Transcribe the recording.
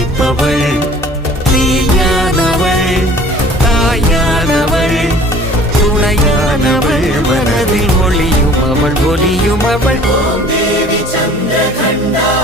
அளிப்பவள் நீயானவள் தாயானவள் துணையானவள் மனதில் ஒளியும் அவள் ஒலியும் அவள் ஓம் தேவி சந்திரகண்டாய்